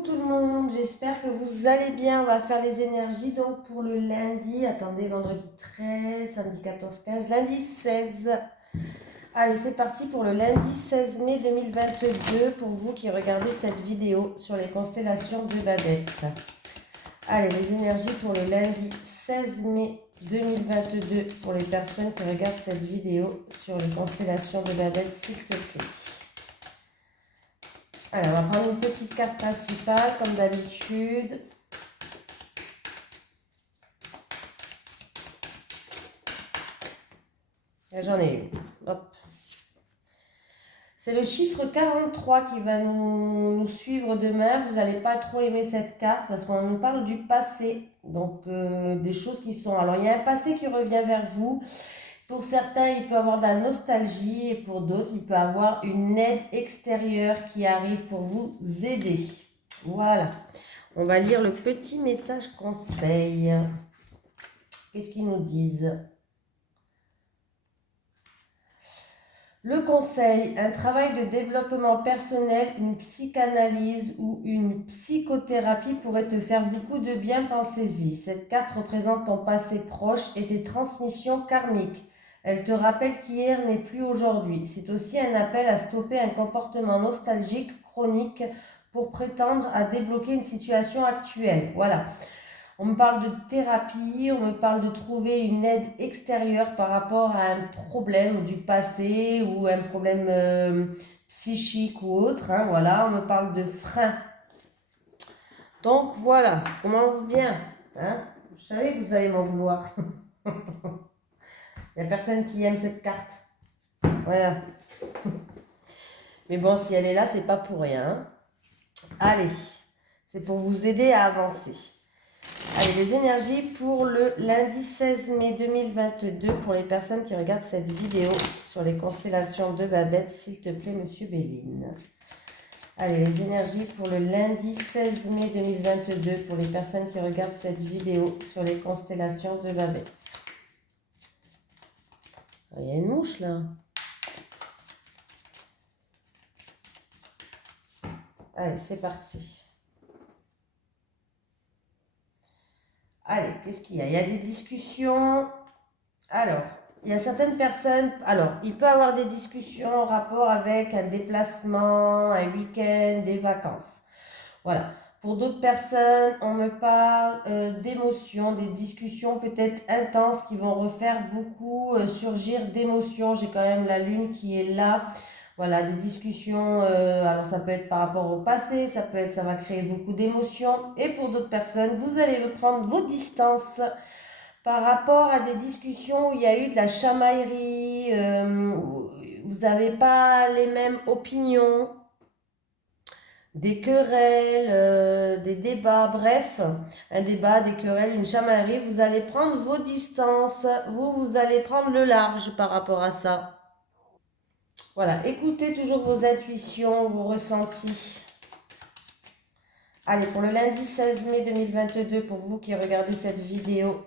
Coucou tout le monde, j'espère que vous allez bien. On va faire les énergies donc pour le lundi, attendez, vendredi 13, samedi 14, 15, lundi 16. Allez, c'est parti pour le lundi 16 mai 2022 pour vous qui regardez cette vidéo sur les constellations de Babette. Allez, les énergies pour le lundi 16 mai 2022 pour les personnes qui regardent cette vidéo sur les constellations de Babette, s'il te plaît. Alors, on va prendre une petite carte principale, comme d'habitude. J'en ai une. Hop. C'est le chiffre 43 qui va nous suivre demain. Vous n'allez pas trop aimer cette carte parce qu'on nous parle du passé. Donc, des choses qui sont... Alors, il y a un passé qui revient vers vous. Pour certains, il peut avoir de la nostalgie et pour d'autres, il peut avoir une aide extérieure qui arrive pour vous aider. Voilà. On va lire le petit message conseil. Qu'est-ce qu'ils nous disent? Le conseil, un travail de développement personnel, une psychanalyse ou une psychothérapie pourrait te faire beaucoup de bien, pensez-y. Cette carte représente ton passé proche et tes transmissions karmiques. Elle te rappelle qu'hier n'est plus aujourd'hui. C'est aussi un appel à stopper un comportement nostalgique chronique pour prétendre à débloquer une situation actuelle. Voilà. On me parle de thérapie, on me parle de trouver une aide extérieure par rapport à un problème du passé ou un problème psychique ou autre. Hein, voilà, on me parle de frein. Donc voilà, je commence bien. Hein. Je savais que vous allez m'en vouloir. Il n'y a personne qui aime cette carte. Voilà. Mais bon, si elle est là, c'est pas pour rien. Allez, c'est pour vous aider à avancer. Allez, les énergies pour le lundi 16 mai 2022 pour les personnes qui regardent cette vidéo sur les constellations de Babette, s'il te plaît, Monsieur Béline. Allez, les énergies pour le lundi 16 mai 2022 pour les personnes qui regardent cette vidéo sur les constellations de Babette. Il y a une mouche là. Allez, c'est parti. Allez, qu'est-ce qu'il y a? Il y a des discussions. Alors, il y a certaines personnes... Alors, il peut y avoir des discussions en rapport avec un déplacement, un week-end, des vacances. Voilà. Pour d'autres personnes, on me parle d'émotions, des discussions peut-être intenses qui vont refaire beaucoup surgir d'émotions. J'ai quand même la lune qui est là. Voilà, des discussions, alors ça peut être par rapport au passé, ça peut être, ça va créer beaucoup d'émotions. Et pour d'autres personnes, vous allez prendre vos distances par rapport à des discussions où il y a eu de la chamaillerie, vous n'avez pas les mêmes opinions, des querelles, des débats, bref, un débat, des querelles, une chamaillerie, vous allez prendre vos distances, vous allez prendre le large par rapport à ça. Voilà, écoutez toujours vos intuitions, vos ressentis. Allez, pour le lundi 16 mai 2022, pour vous qui regardez cette vidéo.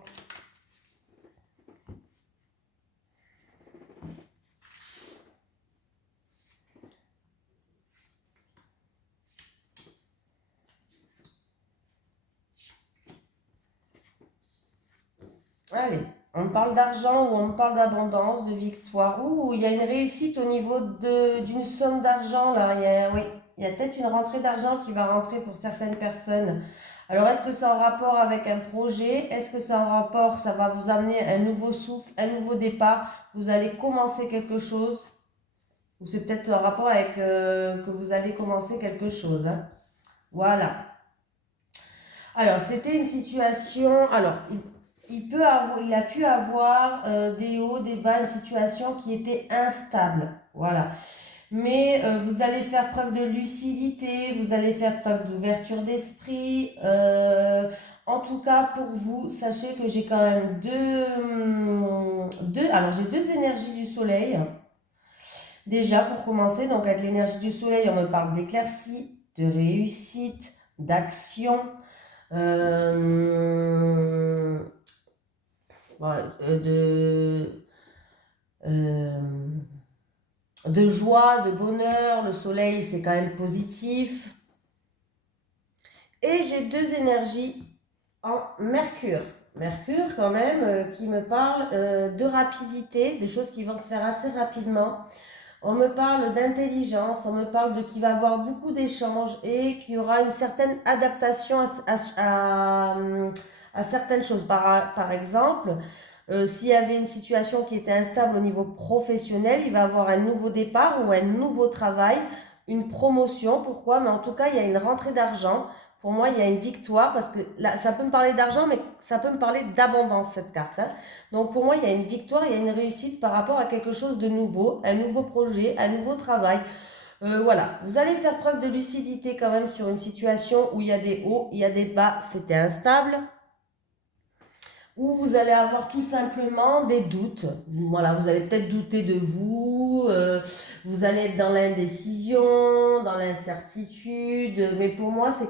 Allez, on parle d'argent ou on parle d'abondance, de victoire, ou il y a une réussite au niveau d'une somme d'argent là. Oui, il y a peut-être une rentrée d'argent qui va rentrer pour certaines personnes. Alors, est-ce que c'est en rapport avec un projet? Est-ce que c'est en rapport, ça va vous amener un nouveau souffle, un nouveau départ? Vous allez commencer quelque chose? Ou c'est peut-être en rapport avec que vous allez commencer quelque chose. Hein. Voilà. Alors, c'était une situation... Alors, il a pu avoir des hauts, des bas, une situation qui était instable. Voilà. Mais vous allez faire preuve de lucidité, vous allez faire preuve d'ouverture d'esprit. En tout cas, pour vous, sachez que j'ai quand même alors j'ai deux énergies du soleil. Déjà, pour commencer, donc avec l'énergie du soleil, on me parle d'éclaircie, de réussite, d'action. Euh, voilà, euh, de joie, de bonheur. Le soleil, c'est quand même positif. Et j'ai deux énergies en Mercure. Mercure quand même qui me parle de rapidité, de choses qui vont se faire assez rapidement. On me parle d'intelligence, on me parle de qu'il va y avoir beaucoup d'échanges et qu'il y aura une certaine adaptation à certaines choses. Par exemple, s'il y avait une situation qui était instable au niveau professionnel, il va y avoir un nouveau départ ou un nouveau travail, une promotion. Pourquoi? Mais en tout cas, il y a une rentrée d'argent. Pour moi, il y a une victoire parce que là, ça peut me parler d'argent, mais ça peut me parler d'abondance, cette carte, hein. Donc pour moi, il y a une victoire, il y a une réussite par rapport à quelque chose de nouveau, un nouveau projet, un nouveau travail. Voilà, vous allez faire preuve de lucidité quand même sur une situation où il y a des hauts, il y a des bas, c'était instable, où vous allez avoir tout simplement des doutes. Voilà, vous allez peut-être douter de vous, vous allez être dans l'indécision, dans l'incertitude, mais pour moi, il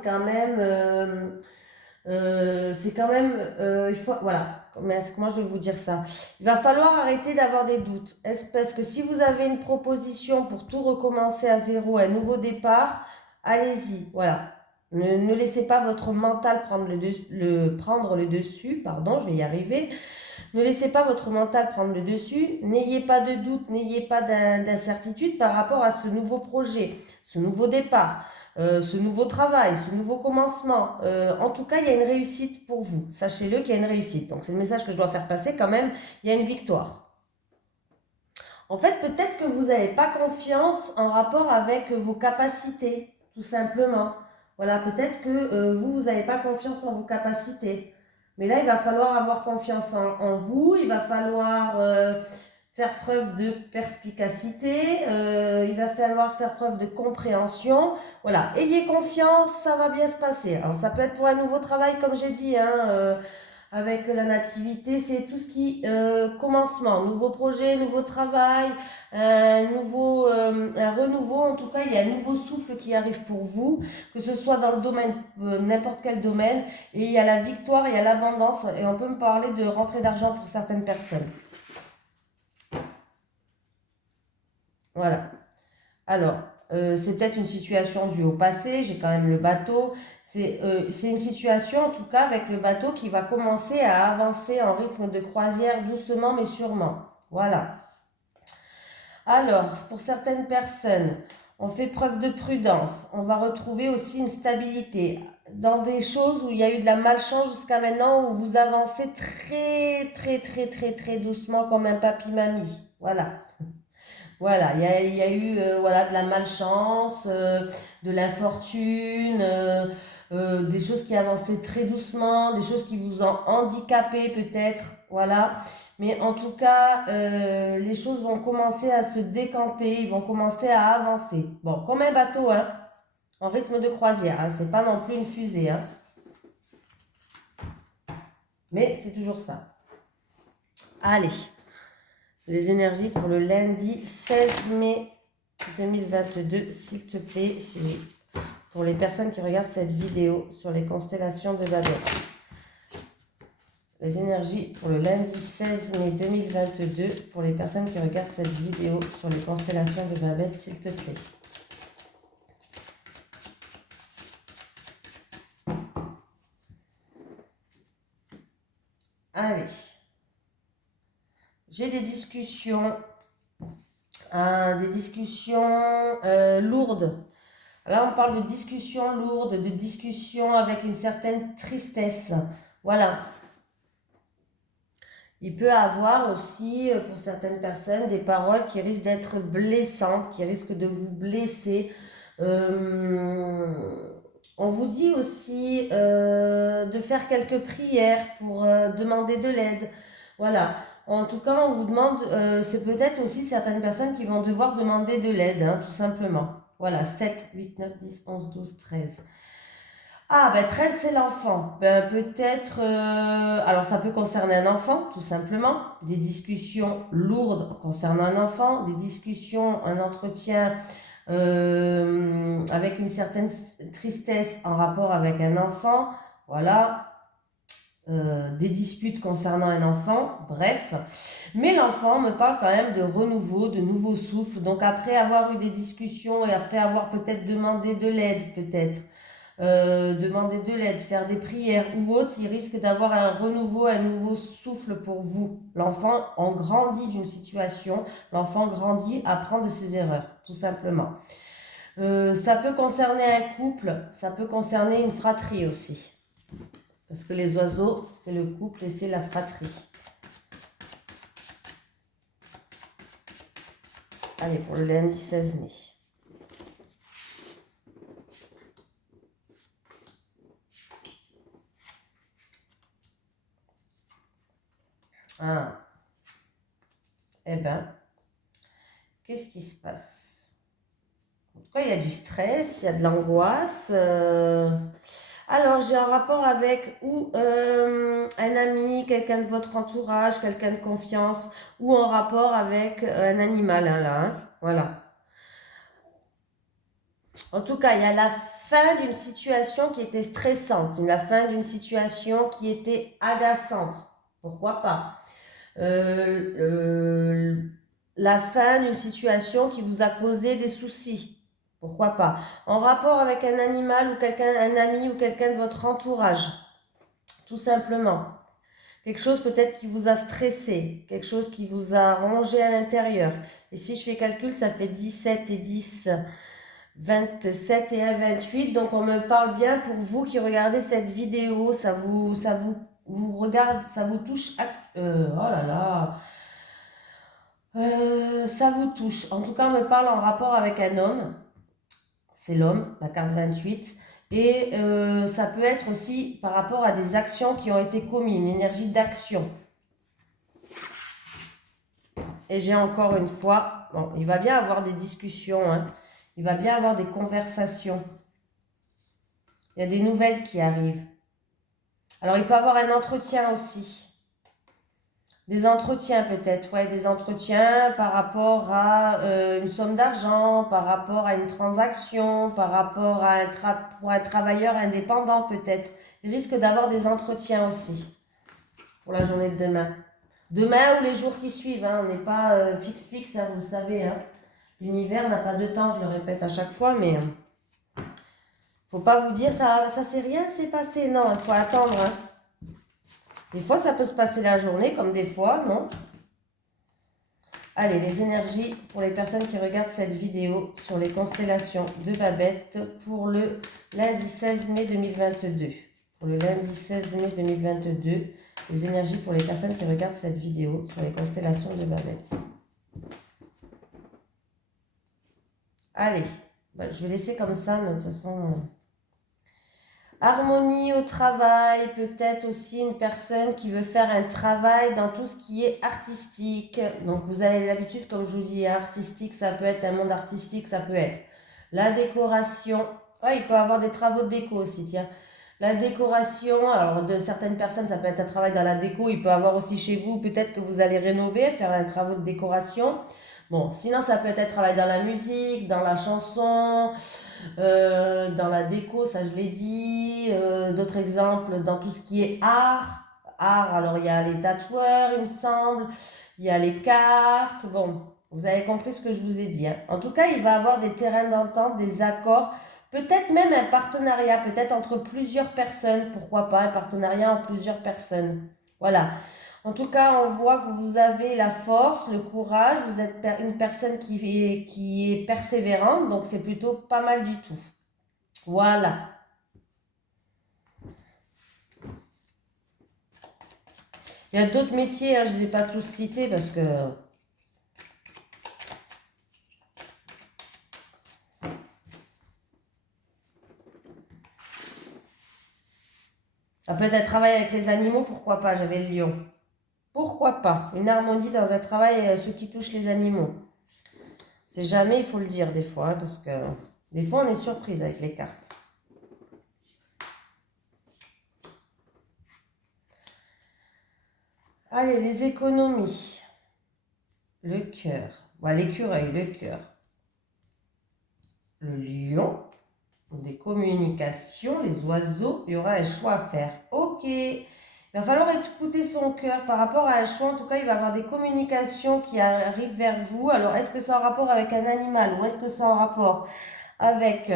faut, voilà, comment je vais vous dire ça? Il va falloir arrêter d'avoir des doutes. Parce que si vous avez une proposition pour tout recommencer à zéro, un nouveau départ, allez-y, voilà. Ne laissez pas votre mental prendre le dessus, pardon, je vais y arriver. Ne laissez pas votre mental prendre le dessus. N'ayez pas de doute, n'ayez pas d'incertitude par rapport à ce nouveau projet, ce nouveau départ, ce nouveau travail, ce nouveau commencement. En tout cas, il y a une réussite pour vous. Sachez-le qu'il y a une réussite. Donc, c'est le message que je dois faire passer quand même. Il y a une victoire. En fait, peut-être que vous n'avez pas confiance en rapport avec vos capacités, tout simplement. Voilà, peut-être que vous n'avez pas confiance en vos capacités. Mais là, il va falloir avoir confiance en vous, il va falloir faire preuve de perspicacité, il va falloir faire preuve de compréhension. Voilà, ayez confiance, ça va bien se passer. Alors, ça peut être pour un nouveau travail, comme j'ai dit, hein, avec la nativité, c'est tout ce qui commencement, nouveau projet, nouveau travail, un renouveau. En tout cas, il y a un nouveau souffle qui arrive pour vous, que ce soit dans le domaine, n'importe quel domaine. Et il y a la victoire, il y a l'abondance, et on peut me parler de rentrée d'argent pour certaines personnes. Voilà. Alors, c'est peut-être une situation due au passé, j'ai quand même le bateau. C'est une situation, en tout cas, avec le bateau qui va commencer à avancer en rythme de croisière doucement mais sûrement. Voilà. Alors, pour certaines personnes, on fait preuve de prudence. On va retrouver aussi une stabilité. Dans des choses où il y a eu de la malchance jusqu'à maintenant, où vous avancez très, très, très, très, très doucement comme un papy-mamie. Voilà. Voilà, il y a eu voilà, de la malchance, de l'infortune, des choses qui avançaient très doucement, des choses qui vous ont handicapé peut-être, voilà. Mais en tout cas, les choses vont commencer à se décanter, ils vont commencer à avancer. Bon, comme un bateau, hein, en rythme de croisière, hein, c'est pas non plus une fusée, hein. Mais c'est toujours ça. Allez. Les énergies pour le lundi 16 mai 2022, s'il te plaît, pour les personnes qui regardent cette vidéo sur les constellations de Babel. Les énergies pour le lundi 16 mai 2022, pour les personnes qui regardent cette vidéo sur les constellations de Babel, s'il te plaît. Allez. J'ai des discussions lourdes. Là, on parle de discussions lourdes, de discussions avec une certaine tristesse. Voilà. Il peut avoir aussi, pour certaines personnes, des paroles qui risquent d'être blessantes, qui risquent de vous blesser. On vous dit aussi de faire quelques prières pour demander de l'aide. Voilà. En tout cas, on vous demande, c'est peut-être aussi certaines personnes qui vont devoir demander de l'aide, hein, tout simplement. Voilà, 7, 8, 9, 10, 11, 12, 13. Ah, ben 13, c'est l'enfant. Ben, peut-être, alors ça peut concerner un enfant, tout simplement. Des discussions lourdes concernant un enfant, des discussions, un entretien avec une certaine tristesse en rapport avec un enfant. Voilà. Des disputes concernant un enfant, bref. Mais l'enfant me parle quand même de renouveau, de nouveau souffle. Donc après avoir eu des discussions et après avoir peut-être demandé de l'aide, peut-être, demander de l'aide, faire des prières ou autre, il risque d'avoir un renouveau, un nouveau souffle pour vous. L'enfant en grandit d'une situation, l'enfant grandit, apprend de ses erreurs, tout simplement. Ça peut concerner un couple, ça peut concerner une fratrie aussi. Parce que les oiseaux, c'est le couple et c'est la fratrie. Allez, pour le lundi 16 mai. Ah. Eh ben, qu'est-ce qui se passe? En tout cas, il y a du stress, il y a de l'angoisse. Alors, j'ai un rapport avec ou un ami, quelqu'un de votre entourage, quelqu'un de confiance, ou en rapport avec un animal, hein, là. Hein. Voilà. En tout cas, il y a la fin d'une situation qui était stressante, la fin d'une situation qui était agaçante. Pourquoi pas? La fin d'une situation qui vous a causé des soucis. Pourquoi pas? En rapport avec un animal ou quelqu'un, un ami ou quelqu'un de votre entourage. Tout simplement. Quelque chose peut-être qui vous a stressé, quelque chose qui vous a rongé à l'intérieur. Et si je fais calcul, ça fait 17 et 10, 27 et 1, 28. Donc on me parle bien pour vous qui regardez cette vidéo. Vous regarde, ça vous touche. Oh là là. Ça vous touche. En tout cas, on me parle en rapport avec un homme. C'est l'homme, la carte 28. Et ça peut être aussi par rapport à des actions qui ont été commises, une énergie d'action. Et j'ai encore une fois, bon, il va bien avoir des discussions, hein. Il va bien avoir des conversations. Il y a des nouvelles qui arrivent. Alors, il peut avoir un entretien aussi. Des entretiens peut-être, ouais, des entretiens par rapport à une somme d'argent, par rapport à une transaction, par rapport à pour un travailleur indépendant peut-être. Il risque d'avoir des entretiens aussi pour la journée de demain. Demain ou les jours qui suivent, hein, on n'est pas fixe, hein, vous le savez. Hein. L'univers n'a pas de temps, je le répète à chaque fois, mais faut pas vous dire ça c'est rien, c'est passé. Non, il faut attendre. Hein. Des fois, ça peut se passer la journée, comme des fois, non? Allez, les énergies pour les personnes qui regardent cette vidéo sur les constellations de Babette pour le lundi 16 mai 2022. Pour le lundi 16 mai 2022, les énergies pour les personnes qui regardent cette vidéo sur les constellations de Babette. Allez, je vais laisser comme ça, de toute façon... Harmonie au travail, peut-être aussi une personne qui veut faire un travail dans tout ce qui est artistique. Donc vous avez l'habitude, comme je vous dis, artistique, ça peut être un monde artistique, ça peut être la décoration. Ouais, il peut y avoir des travaux de déco aussi, tiens. La décoration, alors de certaines personnes, ça peut être un travail dans la déco. Il peut y avoir aussi chez vous, peut-être que vous allez rénover, faire un travail de décoration. Bon, sinon ça peut être un travail dans la musique, dans la chanson, dans la déco, ça je l'ai dit. D'autres exemples dans tout ce qui est art. Art, alors il y a les tatoueurs, il me semble. Il y a les cartes. Bon, vous avez compris ce que je vous ai dit. Hein. En tout cas, il va y avoir des terrains d'entente, des accords. Peut-être même un partenariat, peut-être entre plusieurs personnes. Pourquoi pas un partenariat entre plusieurs personnes. Voilà. En tout cas, on voit que vous avez la force, le courage, vous êtes une personne qui est persévérante, donc c'est plutôt pas mal du tout. Voilà. Il y a d'autres métiers, hein, je ne les ai pas tous cités parce que... Ça peut être travailler avec les animaux, pourquoi pas, j'avais le lion. Pourquoi pas? Une harmonie dans un travail, ce qui touche les animaux. C'est jamais, il faut le dire des fois, hein, parce que des fois on est surprise avec les cartes. Allez, les économies. Le cœur. Voilà, l'écureuil, le cœur. Le lion. Des communications, les oiseaux. Il y aura un choix à faire. Ok. Il va falloir écouter son cœur par rapport à un choix. En tout cas, il va y avoir des communications qui arrivent vers vous. Alors, est-ce que c'est en rapport avec un animal ou est-ce que c'est en rapport avec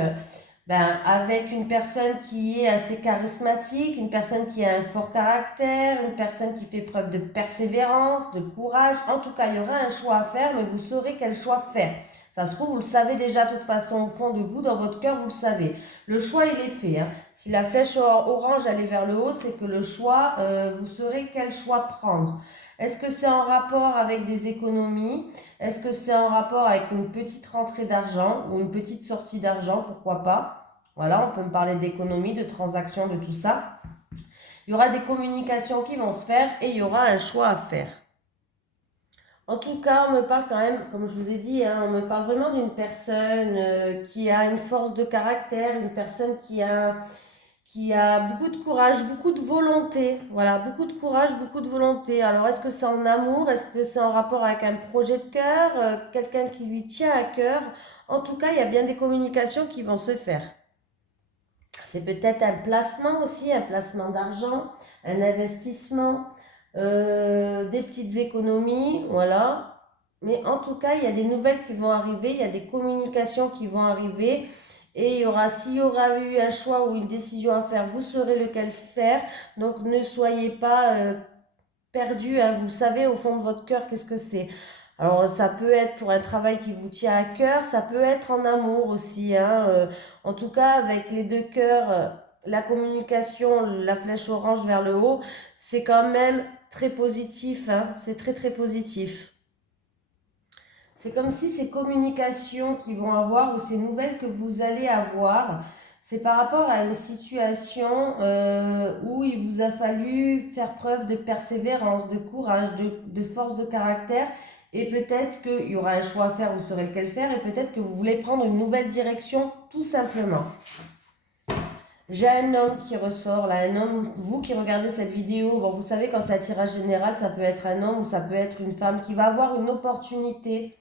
Ben, avec une personne qui est assez charismatique, une personne qui a un fort caractère, une personne qui fait preuve de persévérance, de courage. En tout cas, il y aura un choix à faire, mais vous saurez quel choix faire. Ça se trouve, vous le savez déjà de toute façon au fond de vous, dans votre cœur, vous le savez. Le choix, il est fait. Hein. Si la flèche orange elle est vers le haut, c'est que le choix, vous saurez quel choix prendre. Est-ce que c'est en rapport avec des économies? Est-ce que c'est en rapport avec une petite rentrée d'argent ou une petite sortie d'argent? Pourquoi pas? Voilà, on peut me parler d'économie, de transactions, de tout ça. Il y aura des communications qui vont se faire et il y aura un choix à faire. En tout cas, on me parle quand même, comme je vous ai dit, hein, on me parle vraiment d'une personne qui a une force de caractère, une personne qui a beaucoup de courage, beaucoup de volonté. Voilà, beaucoup de courage, beaucoup de volonté. Alors, est-ce que c'est en amour? Est-ce que c'est en rapport avec un projet de cœur? Quelqu'un qui lui tient à cœur? En tout cas, il y a bien des communications qui vont se faire. C'est peut-être un placement aussi, un placement d'argent, un investissement, des petites économies, voilà. Mais en tout cas, il y a des nouvelles qui vont arriver, il y a des communications qui vont arriver. Et il y aura, s'il y aura eu un choix ou une décision à faire, vous saurez lequel faire. Donc ne soyez pas perdu, hein. Vous savez au fond de votre cœur qu'est-ce que c'est. Alors ça peut être pour un travail qui vous tient à cœur, ça peut être en amour aussi. Hein. En tout cas, avec les deux cœurs, la communication, la flèche orange vers le haut, c'est quand même très positif. Hein. C'est très très positif. C'est comme si ces communications qu'ils vont avoir ou ces nouvelles que vous allez avoir, c'est par rapport à une situation où il vous a fallu faire preuve de persévérance, de courage, de force de caractère. Et peut-être qu'il y aura un choix à faire, vous saurez lequel faire. Et peut-être que vous voulez prendre une nouvelle direction, tout simplement. J'ai un homme qui ressort là, un homme, vous qui regardez cette vidéo, bon, vous savez quand c'est un tirage général, ça peut être un homme ou ça peut être une femme qui va avoir une opportunité.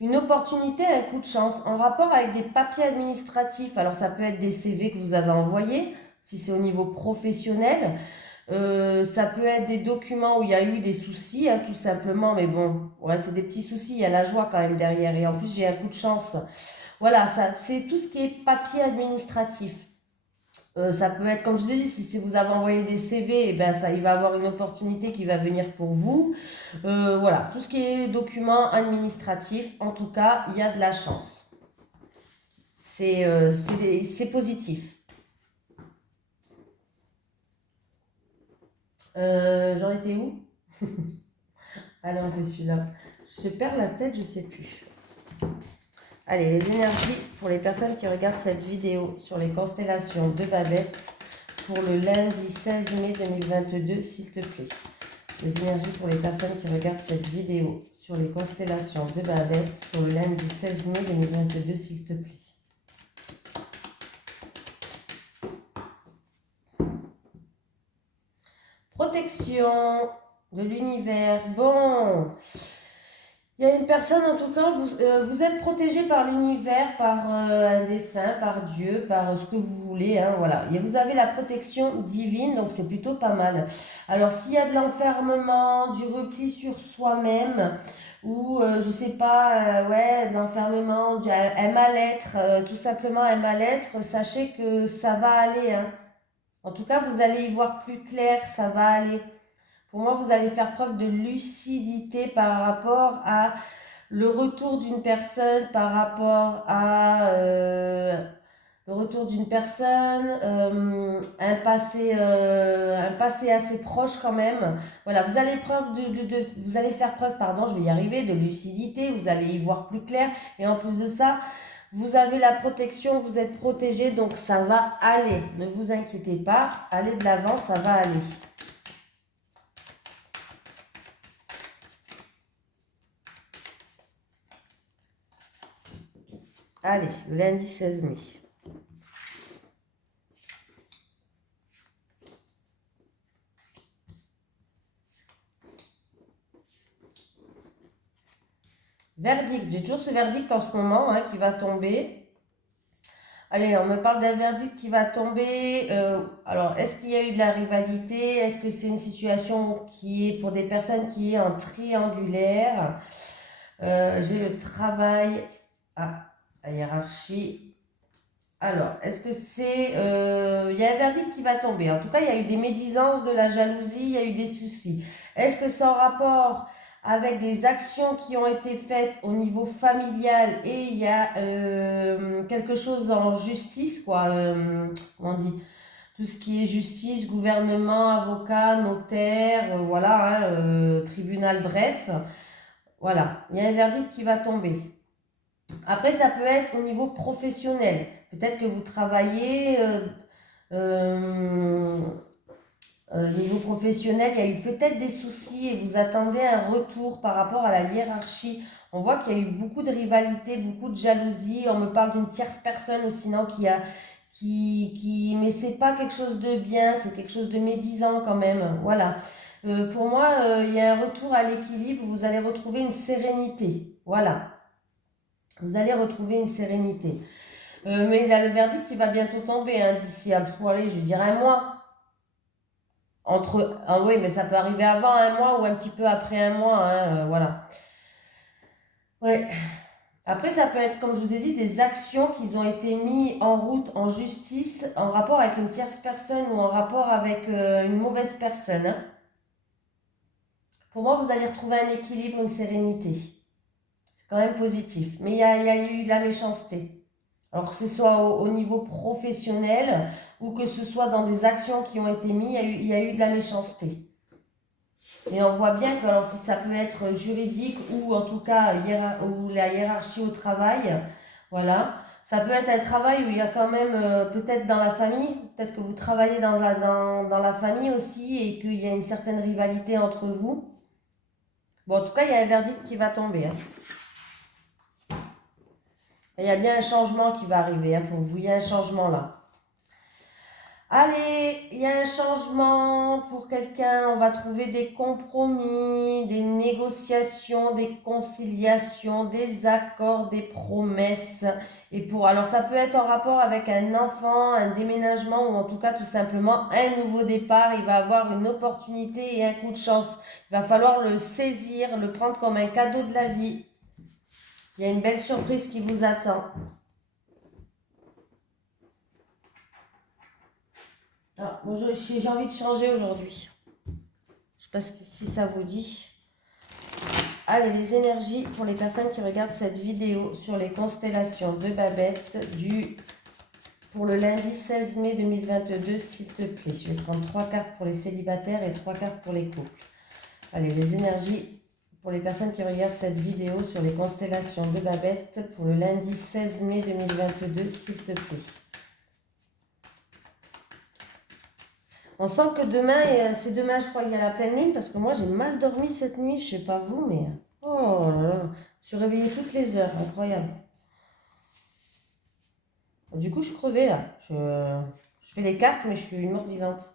Une opportunité, un coup de chance, en rapport avec des papiers administratifs. Alors ça peut être des CV que vous avez envoyés, si c'est au niveau professionnel. Ça peut être des documents où il y a eu des soucis, hein, tout simplement. Mais bon, ouais, c'est des petits soucis, il y a la joie quand même derrière. Et en plus, j'ai un coup de chance. Voilà, ça, c'est tout ce qui est papier administratif. Ça peut être, comme je vous ai dit, si vous avez envoyé des CV, eh ben ça, il va avoir une opportunité qui va venir pour vous. Voilà, tout ce qui est documents administratifs, en tout cas, il y a de la chance. C'est positif. J'en étais où? Allez, on fait celui-là. Je perds la tête, je sais plus. Allez, les énergies pour les personnes qui regardent cette vidéo sur les constellations de Babette pour le lundi 16 mai 2022, s'il te plaît. Les énergies pour les personnes qui regardent cette vidéo sur les constellations de Babette pour le lundi 16 mai 2022, s'il te plaît. Protection de l'univers. Bon, il y a une personne, en tout cas, vous êtes protégé par l'univers, par un défunt, par Dieu, par ce que vous voulez. Hein, voilà. Et vous avez la protection divine, donc c'est plutôt pas mal. Alors, s'il y a de l'enfermement, du repli sur soi-même, ou je sais pas, ouais, de l'enfermement, un mal-être, tout simplement un mal-être, sachez que ça va aller. Hein. En tout cas, vous allez y voir plus clair, ça va aller. Pour moi, vous allez faire preuve de lucidité par rapport à le retour d'une personne, par rapport à le retour d'une personne, un passé assez proche quand même. Voilà, vous allez, vous allez faire preuve, pardon, je vais y arriver, de lucidité, vous allez y voir plus clair. Et en plus de ça, vous avez la protection, vous êtes protégé, donc ça va aller. Ne vous inquiétez pas, allez de l'avant, ça va aller. Allez, le lundi 16 mai. Verdict, j'ai toujours ce verdict en ce moment hein, qui va tomber. Allez, on me parle d'un verdict qui va tomber. Alors, est-ce qu'il y a eu de la rivalité? Est-ce que c'est une situation qui est pour des personnes qui est en triangulaire? J'ai le travail. Ah, la hiérarchie. Alors, est-ce que c'est... Il y a un verdict qui va tomber. En tout cas, il y a eu des médisances, de la jalousie, il y a eu des soucis. Est-ce que c'est en rapport avec des actions qui ont été faites au niveau familial et il y a quelque chose en justice, quoi, comment on dit, tout ce qui est justice, gouvernement, avocat, notaire, voilà, hein, tribunal, bref, voilà, il y a un verdict qui va tomber. Après, ça peut être au niveau professionnel. Peut-être que vous travaillez euh, niveau professionnel, il y a eu peut-être des soucis et vous attendez un retour par rapport à la hiérarchie. On voit qu'il y a eu beaucoup de rivalité, beaucoup de jalousie. On me parle d'une tierce personne ou sinon mais c'est pas quelque chose de bien, c'est quelque chose de médisant quand même. Voilà. Pour moi, il y a un retour à l'équilibre. Vous allez retrouver une sérénité. Voilà. Vous allez retrouver une sérénité. Mais là, le verdict, il va bientôt tomber, hein, d'ici à, allez, je dirais un mois. Ah oui, mais ça peut arriver avant un mois ou un petit peu après un mois, hein, voilà. Ouais. Après, ça peut être, comme je vous ai dit, des actions qui ont été mises en route en justice en rapport avec une tierce personne ou en rapport avec une mauvaise personne, hein. Pour moi, vous allez retrouver un équilibre, une sérénité. C'est quand même positif. Mais il y a eu de la méchanceté. Alors que ce soit au niveau professionnel ou que ce soit dans des actions qui ont été mises, il y a eu de la méchanceté. Et on voit bien que alors, si ça peut être juridique ou en tout cas ou la hiérarchie au travail, voilà. Ça peut être un travail où il y a quand même peut-être dans la famille, peut-être que vous travaillez dans la famille aussi et qu'il y a une certaine rivalité entre vous. Bon, en tout cas, il y a un verdict qui va tomber, hein. Il y a bien un changement qui va arriver, hein, pour vous. Il y a un changement là. Allez, il y a un changement pour quelqu'un, on va trouver des compromis, des négociations, des conciliations, des accords, des promesses. Alors ça peut être en rapport avec un enfant, un déménagement ou en tout cas tout simplement un nouveau départ. Il va avoir une opportunité et un coup de chance. Il va falloir le saisir, le prendre comme un cadeau de la vie. Il y a une belle surprise qui vous attend. Ah, bon, j'ai envie de changer aujourd'hui. Je sais pas si ça vous dit. Allez, les énergies pour les personnes qui regardent cette vidéo sur les constellations de Babette pour le lundi 16 mai 2022, s'il te plaît. Je vais prendre 3 cartes pour les célibataires et 3 cartes pour les couples. Allez, les énergies pour les personnes qui regardent cette vidéo sur les constellations de Babette pour le lundi 16 mai 2022, s'il te plaît. On sent que demain, c'est demain, je crois, il y a la pleine lune, parce que moi, j'ai mal dormi cette nuit, je sais pas vous, mais... Oh là là, je suis réveillée toutes les heures, incroyable. Du coup, je suis crevée, là. Je fais les cartes, mais je suis une morte vivante.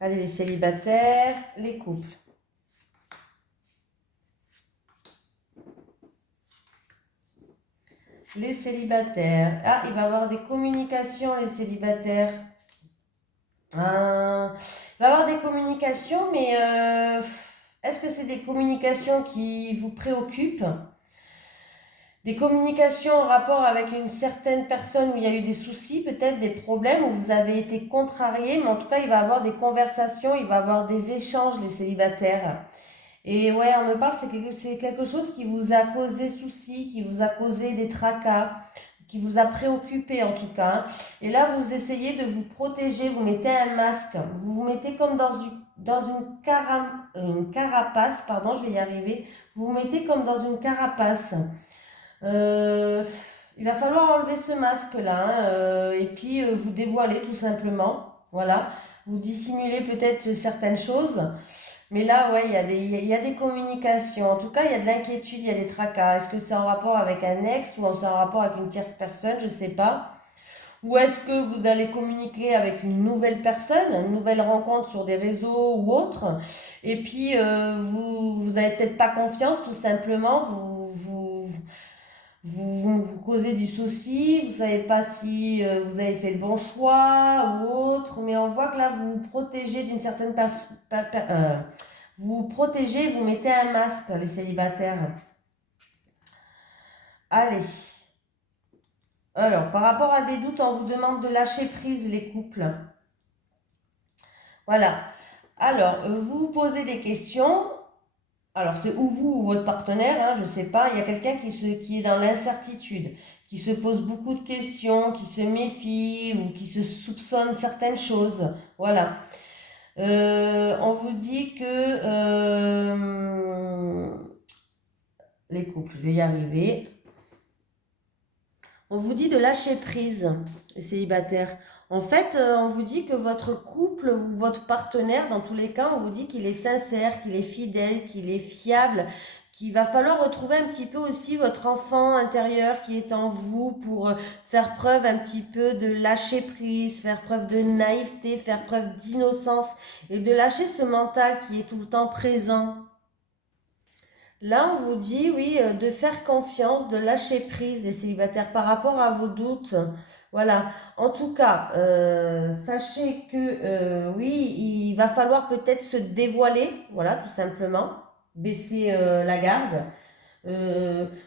Allez, les célibataires, les couples. Les célibataires. Ah, il va y avoir des communications, les célibataires. Il va y avoir des communications, mais est-ce que c'est des communications qui vous préoccupent? Des communications en rapport avec une certaine personne où il y a eu des soucis, peut-être des problèmes, où vous avez été contrarié, mais en tout cas, il va y avoir des conversations, il va y avoir des échanges, les célibataires. Et ouais, on me parle, c'est quelque chose qui vous a causé souci, qui vous a causé des tracas, qui vous a préoccupé en tout cas. Et là, vous essayez de vous protéger, vous mettez un masque, vous vous mettez comme une carapace, pardon, je vais y arriver, vous vous mettez comme dans une carapace. Euh, il va falloir enlever ce masque-là, hein, et puis vous dévoiler tout simplement. Voilà, vous dissimulez peut-être certaines choses. Mais là, ouais, il y a des communications. En tout cas, il y a de l'inquiétude, il y a des tracas. Est-ce que c'est en rapport avec un ex ou c'est en rapport avec une tierce personne? Je ne sais pas. Ou est-ce que vous allez communiquer avec une nouvelle personne, une nouvelle rencontre sur des réseaux ou autre? Et puis, vous n'avez peut-être pas confiance, tout simplement. Vous causez du souci, vous ne savez pas si vous avez fait le bon choix ou autre. Mais on voit que là, vous vous protégez d'une certaine vous vous protégez, vous mettez un masque, les célibataires. Allez. Alors, par rapport à des doutes, on vous demande de lâcher prise, les couples. Voilà. Alors, vous vous posez des questions. Alors, c'est ou vous ou votre partenaire, hein, je ne sais pas. Il y a quelqu'un qui est dans l'incertitude, qui se pose beaucoup de questions, qui se méfie ou qui se soupçonne certaines choses. Voilà. On vous dit que les couples, je vais y arriver. On vous dit de lâcher prise, les célibataires. En fait, on vous dit que votre couple ou votre partenaire, dans tous les cas, on vous dit qu'il est sincère, qu'il est fidèle, qu'il est fiable, qu'il va falloir retrouver un petit peu aussi votre enfant intérieur qui est en vous pour faire preuve un petit peu de lâcher prise, faire preuve de naïveté, faire preuve d'innocence et de lâcher ce mental qui est tout le temps présent. Là, on vous dit, oui, de faire confiance, de lâcher prise des célibataires par rapport à vos doutes. Voilà. En tout cas, sachez que, oui, il va falloir peut-être se dévoiler, voilà, tout simplement, baisser la garde.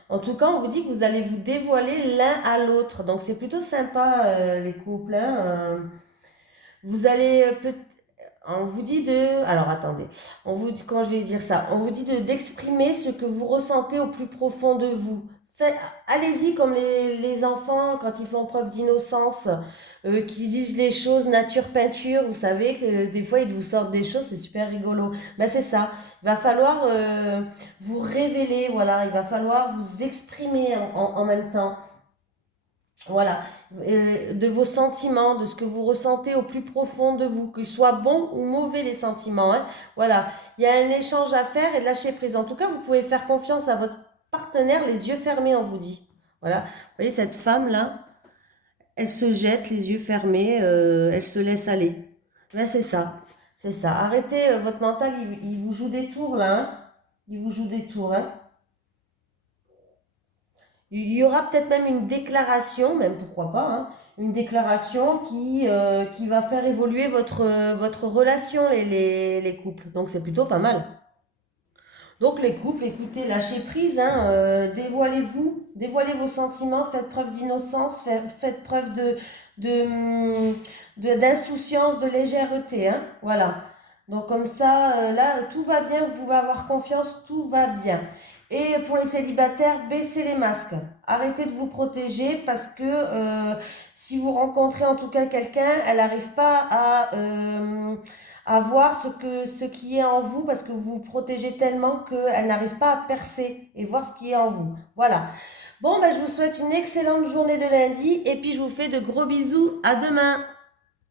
En tout cas, on vous dit que vous allez vous dévoiler l'un à l'autre. Donc, c'est plutôt sympa, les couples, hein. Vous allez peut-être on vous dit de... Alors attendez, on vous dit, quand je vais dire ça, on vous dit d'exprimer ce que vous ressentez au plus profond de vous. Allez-y comme les enfants quand ils font preuve d'innocence, qui disent les choses nature peinture, vous savez que des fois ils vous sortent des choses, c'est super rigolo. Ben c'est ça, il va falloir vous révéler, voilà, il va falloir vous exprimer en même temps. Voilà, de vos sentiments, de ce que vous ressentez au plus profond de vous, qu'ils soient bons ou mauvais les sentiments, hein. Voilà, il y a un échange à faire et de lâcher prise. En tout cas, vous pouvez faire confiance à votre partenaire, les yeux fermés, on vous dit. Voilà, vous voyez cette femme-là, elle se jette les yeux fermés, elle se laisse aller. Ben c'est ça, c'est ça. Arrêtez, votre mental, il vous joue des tours là, hein. Il vous joue des tours, hein. Il y aura peut-être même une déclaration, même pourquoi pas, hein, une déclaration qui va faire évoluer votre relation, les couples. Donc c'est plutôt pas mal. Donc les couples, écoutez, lâchez prise, hein, dévoilez-vous, dévoilez vos sentiments, faites preuve d'innocence, faites preuve d'insouciance, de légèreté, hein, voilà. Donc comme ça, là, tout va bien, vous pouvez avoir confiance, tout va bien. Et pour les célibataires, baissez les masques. Arrêtez de vous protéger parce que si vous rencontrez en tout cas quelqu'un, elle n'arrive pas à voir ce qui est en vous parce que vous vous protégez tellement qu'elle n'arrive pas à percer et voir ce qui est en vous. Voilà. Bon, ben, je vous souhaite une excellente journée de lundi et puis je vous fais de gros bisous. À demain.